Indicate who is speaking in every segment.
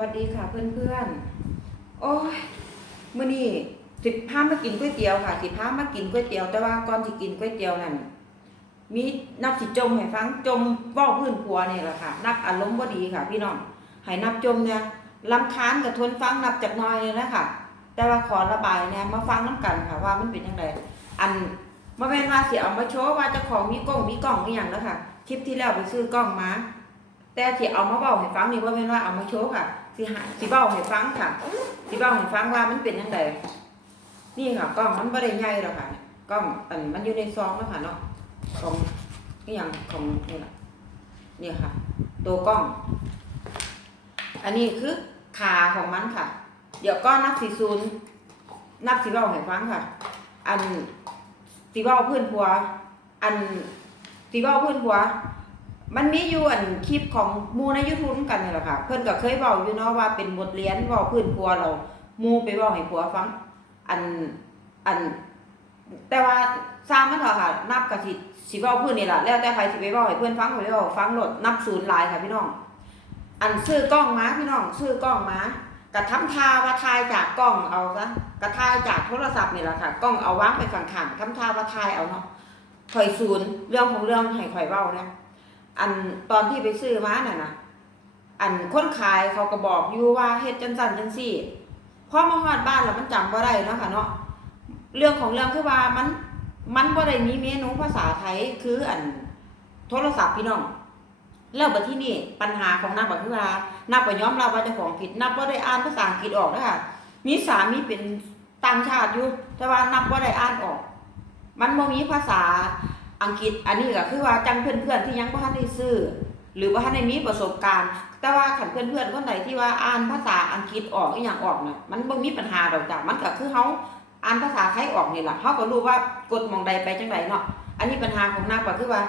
Speaker 1: วัสดีค่ะเพื่อนๆ โอ้ยมื้อนี้สิพามากินก๋วยเตี๋ยวค่ะสิพามากินก๋วยเตี๋ยว แต่ว่าก่อนสิกินก๋วยเตี๋ยวนั่นมีนับสิจมให้ฟังจมว้าพื้นผัวนี่แหละค่ะ นับอารมณ์บ่ดีค่ะ พี่น้องให้นับจมเนี่ยลำคาญกับทนฟังนับจากน้อยเลยนะค่ะแต่ว่าขอระบายเนี่ยมาฟังน้ำกันค่ะว่ามันเป็นยังไงอันบ่แม่นว่าเสิเอามาโชว์ว่าจ้าของมีกล้องมีกล้องอีหยังแล้วค่ะคลิปที่แล้วไปซื้อกล้องมาแต่ที่เอามาเบาให้ฟังนี่ว่าเป็นว่าเอามาโชว์ค่ะ สิหาสิเบาให้ฟังค่ะสิเบาให้ฟังว่ามันเป็นยังไงนี่ค่ะกล้องมันไม่ได้ใหญ่หรอกค่ะกล้องอันมันอยู่ในซองแล้วค่ะเนาะของนี่ยังของนี่แหละนี่ค่ะ ตัวกล้อง อันนี้คือขาของมันค่ะ เดี๋ยวก็นับสี่ศูนย์นับสีเบาให้ฟังค่ะ อันสีเบาเพื่อนผัว อันสีเบาเพื่อนผัว มันมีอยู่อันคลิปของมูในยูทูบกันนี่แหละค่ะ เพื่อนก็เคยบอกอยู่เนาะว่าเป็นบทเรียนเว่าพื้นผัวเรามูไปเว่าให้ผัวฟัง อันอัน แต่ว่าสร้างมันเถอะค่ะ นับกับสิสิเว้าพื้นนี่แหละแล้วแต่ใครสิไปเว้าให้เพื่อนฟังไปเว้าฟังโหลดนับศูนย์ลายค่ะพี่น้อง อันซื้อกล้องมาพี่น้องซื้อกล้องมากระทำทาว่าทายจากกล้องเอาซะกระทายจากโทรศัพท์นี่แหละค่ะ กล้องเอาวางไปข้างๆทำทาว่าทายเอาเนาะข่อยศูนย์เรื่องของเรื่องให้ข่อยเว้านะ อันตอนที่ไปซื้อมาน่ะนะอันคนขายเขาก็บอกอยู่ว่าเฮ็ดจังสันจังซี่พอมาฮอดบ้านแล้วมันจำบ่ได้เนาะค่ะเนาะเรื่องของเรื่องคือว่ามันมันบ่ได้มีเมนูภาษาไทยคืออันโทรศัพท์พี่น้องแล้วบัดที่นี่ปัญหาของนับก็คือว่านับก็ยอมรับว่าเจ้าของผิดนับบ่ได้อ่านภาษาอังกฤษออกนะคะมีสามีเป็นต่างชาติอยู่แต่ว่านับบ่ได้อ่านออก มันบ่มีภาษา อังกฤษอันนี้ก็คือว่าจังเพื่อนๆที่ยังบ่ทันได้ซื้อหรือว่าทันได้มีประสบการณ์ แต่ว่าขันเพื่อนๆคนไหนที่ว่าอ่านภาษาอังกฤษออกอีหยังออกน่ะมันบ่มีปัญหาดอกจ้ะมันก็คือเฮาอ่านภาษาไทยออกนี่ล่ะเฮาก็รู้ว่ากดมองใดไปจังไดเนาะอันนี้ปัญหาของนับก็คือว่า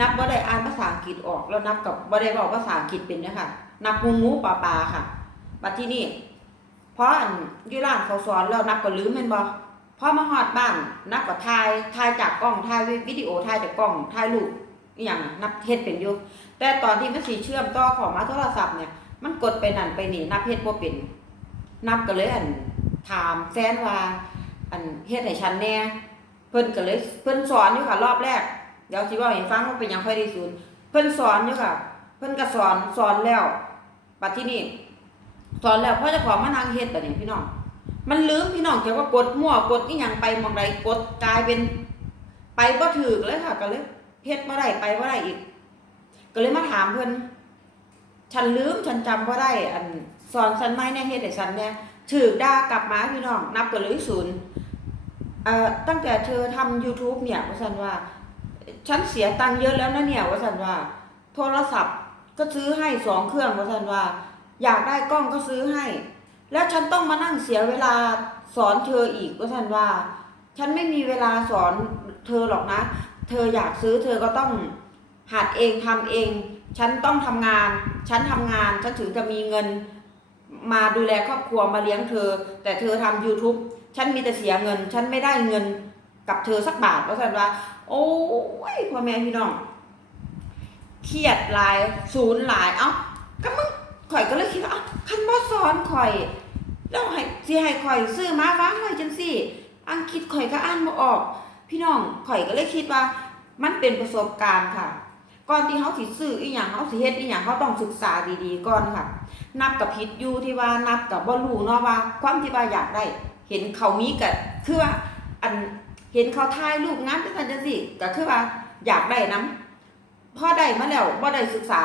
Speaker 1: นับบ่ได้อ่านภาษาอังกฤษออก แล้วนับกับบ่ได้เว้าภาษาอังกฤษเป็นเด้อค่ะ นับงูงูปลาปลาค่ะบัดที่นี่พออันอยู่ร้านเขาสอนแล้วนับก็ลืมแม่นบ่ พอมาฮอดบ้านนับก็ถ่ายถ่ายจากกล้องถ่ายวิดีโอถ่ายจากกล้องถ่ายรูปอย่างนับเฮ็ดเป็นอยู่แต่ตอนที่มันสิเชื่อมต่อข้ามาโทรศัพท์เนี่ยมันกดไปนั่นไปนี่นับเฮ็ดบ่เป็นนับก็เลยอันถามแฟนว่า อันเฮ็ดให้ฉันแน่เพิ่นก็เลยเพิ่นสอนอยู่ค่ะรอบแรกเดี๋ยวสิเว้าให้ฟังว่าเป็นยังค่อยได้ศูนย์เพิ่นสอนอยู่ค่ะ เพิ่นก็สอนสอนแล้วบัดที่นี่สอนแล้วพ่อจะขอมานั่งเฮ็ดบัดนี้พี่น้อง มันลืมพี่น้องแค่ว่ากดมั่วกดอีหยังไปมองใดกดกลายเป็นไปบ่ถูกเลยค่ะ ก็เลยเฮ็ดบ่ได้ไปบ่ได้อีก ก็เลยมาถามเพิ่นฉันลืมฉันจำบ่ได้ อันสอนฉันไหมเนี่ยเฮ็ดให้ฉันเนี่ยถูกด่ากลับมาพี่น้องนับก็เลยศูนย์เอ่อตั้งแต่เธอทำ YouTube เนี่ยว่าฉันว่า ฉันเสียตังค์เยอะแล้วนะเนี่ยว่าฉันว่า โทรศัพท์ก็ซื้อให้สองเครื่องว่าฉันว่า อยากได้กล้องก็ซื้อให้ แล้วฉันต้องมานั่งเสียเวลาสอนเธออีกว่าฉันว่า ฉันไม่มีเวลาสอนเธอหรอกนะ เธออยากซื้อเธอก็ต้องหัดเองทำเอง ฉันต้องทำงาน ฉันทำงาน ฉันถึงจะมีเงินมาดูแลครอบครัวมาเลี้ยงเธอ แต่เธอทำ YouTube ฉันมีแต่เสียเงิน ฉันไม่ได้เงินกับเธอสักบาทว่าะฉันว่า โอ้ยพ่อแม่พี่น้องเครียดหลายศูนย์หลาย เอ้าก็มึง ข่อยก็เลยคิดว่าอ้าคันบ่สอนข่อยแล้วให้สิให้ข่อยซื้อมาฟังไว้จังซี่อังกฤษข่อยก็อ่านบ่ออก พี่น้องข่อยก็เลยคิดว่า มันเป็นประสบการณ์ค่ะ ก่อนที่เฮาสิซื้ออีหยังเฮาสิเฮ็ดอีหยังเฮาต้องศึกษาดีๆก่อนค่ะ นับกับผิดอยู่ที่ว่านับกับบ่รู้เนาะว่า ความที่ว่าอยากได้ เห็นเขามีก็คือว่าอันเห็นเขาถ่ายรูปงามจังซั่นจังซี่ก็คือว่าอยากได้นํพอได้มาแล้วบ่ได้ศึกษา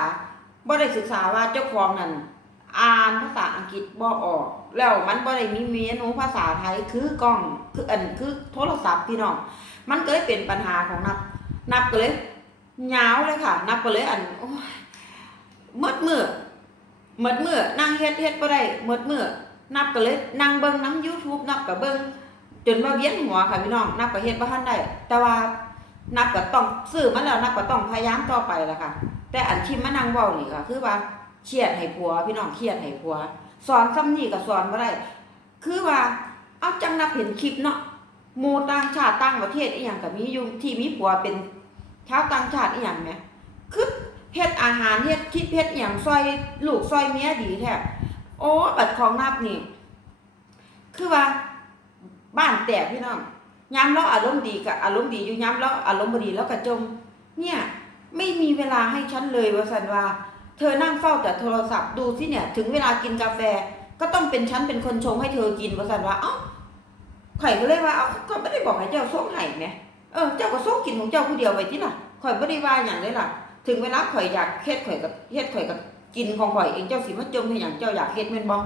Speaker 1: บ่ได้ศึกษาว่าเจ้าของนั่นอ่านภาษาอังกฤษบ่ออก แล้วมันบ่ได้มีเมนูภาษาไทยคือกล้องคืออันคือโทรศัพท์พี่น้องมันก็เลยเป็นปัญหาของนับ นับก็เลยยาวเลยค่ะ นับก็เลยอันโอ้ยมืดมือมืดมือนั่งเฮ็ดเฮ็ดบ่ได้มืดมือนับก็เลยนั่งเบิ่งน้ำ YouTube นับก็เบิ่งจนว่าเวียนหัวค่ะพี่น้องนับก็เฮ็ดบ่ทันได้แต่ว่า นับก็ต้องซื้อมาแล้วนับก็ต้องพยายามต่อไปแหละค่ะ แต่อันที่มานั่งเว้านี่ก็คือว่าเครียดให้ผัว พี่น้องเครียดให้ผัว สอนซ้ำนี่ก็สอนบ่ได้คือว่า เอาจังนับเห็นคลิปเนาะหมู่ต่างชาติต่างประเทศอีหยังก็มีอยู่ที่มีผัวเป็นชาวต่างชาติอีหยังแหมคือเฮ็ดอาหารเฮ็ดคลิปเฮ็ดอีหยังซอยลูกซอยเมียดีแท้โอ้บัดของนับนี่ คือว่าบ้านแตกพี่น้อง ย้ำแล้วอารมณ์ดีกับอารมณ์ดีอยู่ย้ำแล้วอารมณ์บดีแล้วก็จม เนี่ย ไม่มีเวลาให้ฉันเลยวสันว่า เธอนั่งเฝ้าแต่โทรศัพท์ดูสิเนี่ย ถึงเวลากินกาแฟ ก็ต้องเป็นฉันเป็นคนชงให้เธอกินวสันว่าเอ้าข่อยก็เลยว่าเอ้าก็ไม่ได้บอกให้เจ้าส่งให้ไหมเออเจ้าก็ส่งกินของเจ้าผู้เดียวไปที่ล่ะข่อยไม่ได้ว่าอย่างเลยล่ะ ถึงเวลาข่อยอยากเฮ็ดข่อยกับเฮ็ดข่อยกับกินของข่อยเองเจ้าสิมาจมให้อย่างเจ้าอยากเฮ็ดแม่นบ่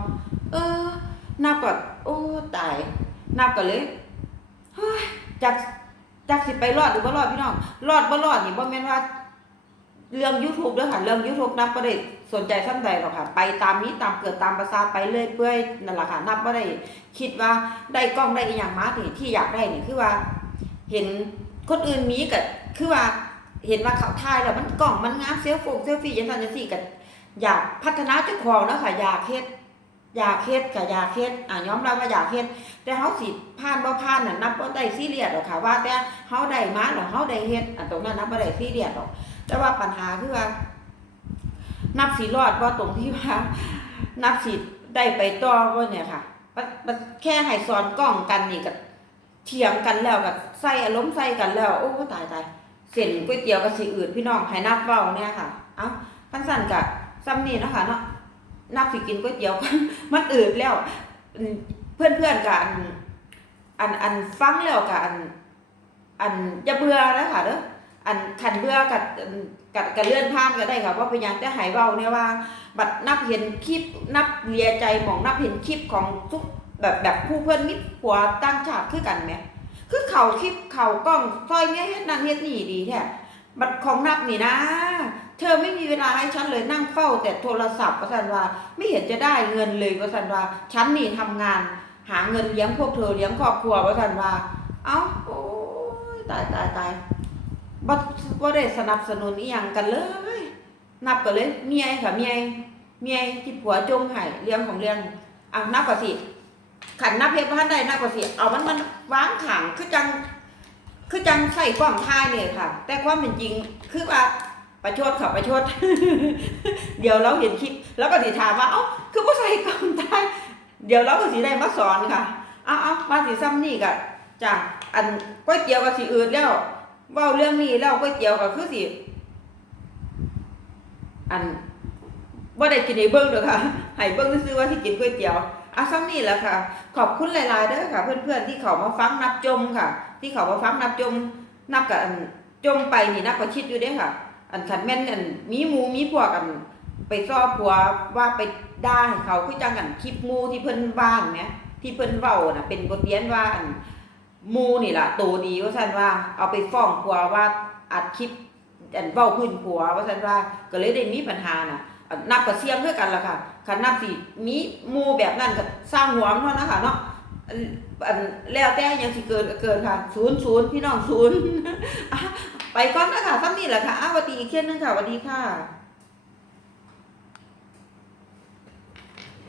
Speaker 1: เออนับก็โอ้ตายนับก็เลย จักจักสิไปรอดหรือบ่รอดพี่น้อง รอดบ่รอดนี่บ่แม่นว่าเรื่อง YouTube เด้อค่ะ เรื่อง YouTube นับบ่ได้สนใจสนใจหรอกค่ะ ไปตามนี้ตามเกิดตามภาษาไปเรื่อยเปื่อยนั่นแหละค่ะนับบ่ได้คิดว่าได้กล้องได้อีหยังมานี่ที่อยากได้นี่คือว่า เห็นคนอื่นมีก็คือว่าเห็นว่าเขาถ่ายแล้วมันกล้องมันงามเซลฟงเซลฟี่จังซั่นจังซี่ก็อยากพัฒนาเจ้าของแล้วค่ะอยากเฮ็ด อยากเฮ็ดก็อยากเฮ็ดอะยอมรับว่าอยากเฮ็ดแต่เฮาสิผ่านบ่ผ่านน่ะนับบ่ได้ซีเรียสหรอกค่ะว่าแต่เฮาได้มาแล้วเฮาได้เฮ็ดอันตรงนั้นนับบ่ได้ซีเรียสหรอกแต่ว่าปัญหาคือว่า นับสีรอดว่าตรงที่ว่านับสีได้ไปต่อว่เนี่ยค่ะปะปะแค่ให้สอนกล้องกันนี่ก็เถียงกันแล้วก็ใส่อารมณ์ใส่กันแล้ว โอ้ตายตายเส้นก๋วยเตี๋ยวกับสีอื่นพี่น้องให้นับเบ้าเนี่ยค่ะ เอ้าพันสั่นกะซ้ำนี่เนาะคะเนาะ นับสิกินก๋วยเตี๋ยวมันอืดแล้ว เพื่อนเพื่อนๆกันอันอันฟังแล้วกับอัน อันอย่าเบื่อนะค่ะเด้ออันขันเบื่อกับกับกับเลื่อนผ่านก็ได้ค่ะว่าเป็นยังแต่หายเบาเนี่ยว่า บัดนับเห็นคลิปนับเลียใจหมองนับเห็นคลิปของทุกแบบแบบผู้เพื่อนมิตรผัวตั้งฉากคือกันไหมคือเขาคลิปเขากล้องซอยเนี้ยเฮ็ดนั่นเฮ็ดนี่ดีแท้ บัดของนับนี่นะ เธอไม่มีเวลาให้ฉันเลยนั่งเฝ้า แต่โทรศัพท์ว่าสันว่า ไม่เห็นจะได้เงินเลยว่าสันว่าฉันนี่ทำงาน หาเงินเลี้ยงพวกเธอเลี้ยงครอบครัวว่าสันว่า เอ้าโอ้ยตายตายตายบ่บ่ได้สนับสนุนอีหยังกันเลย นับกันเลยเมียค่ะเมียเมียที่ผัวจงให้เรื่องของเรื่องอะนับก็สิขันนับเพชรบ้านได้นับก็สิเอามันมันวางขังคือจัง คือจังใส่กล้องถ่ายเนี่ยค่ะ แต่ความเป็นจริงคือว่าประชดค่ะประชด เดี๋ยวเราเห็นคลิป แล้วก็สิถามว่าเอ้าคือบ่ใส่กล้องถ่ายเดี๋ยวเราก็สิได้มาสอนค่ะเอาเอามาสิซ้ำนี่ก็จ้ะอันก๋วยเตี๋ยวก็สิอืดแล้วเว้าเรื่องนี้แล้วก๋วยเตี๋ยวก็คือสิอันบ่ได้กินให้เบิ่งเด้อค่ะให้เบิ่งซื่อว่าที่กินก๋วยเตี๋ยวอะซ้ำนี่แหละค่ะ ขอบคุณหลาย ๆเด้อค่ะ เพื่อนๆที่เขามาฟังนับจมค่ะ ที่เขามาฟังนับจมนับกับอันจมไปนี่นับก็คิดอยู่เด้ค่ะ อันคันแม่นอันมีหมูมีพวกอัน ไปซ้อผัวว่าไปด่าให้เขาคือจังกันคลิปมูที่เพิ่นบ้านแหมที่เพิ่นเว้าน่ะเป็นบทเรียนว่าอันมูนี่ล่ะโตดีว่าซั่นว่าเอาไปฟ้องผัวว่าอัดคลิปอันเว้าพื้นผัวว่าซั่นว่าก็เลยได้มีปัญหาน่ะอันนับก็เสี่ยงคือกันล่ะค่ะคันนับสิมีมูแบบนั้นก็สร้างหัวมันเท่านั้นค่ะเนาะ อันแล้วแต่ยังสิเกินเกินค่ะศูนย์ศูนย์พี่น้องศูนย์ไปก่อนนะคะซ้ำนี่แหละค่ะอ้าวสวัสดีอีกเช่นนึงค่ะสวัสดีค่ะ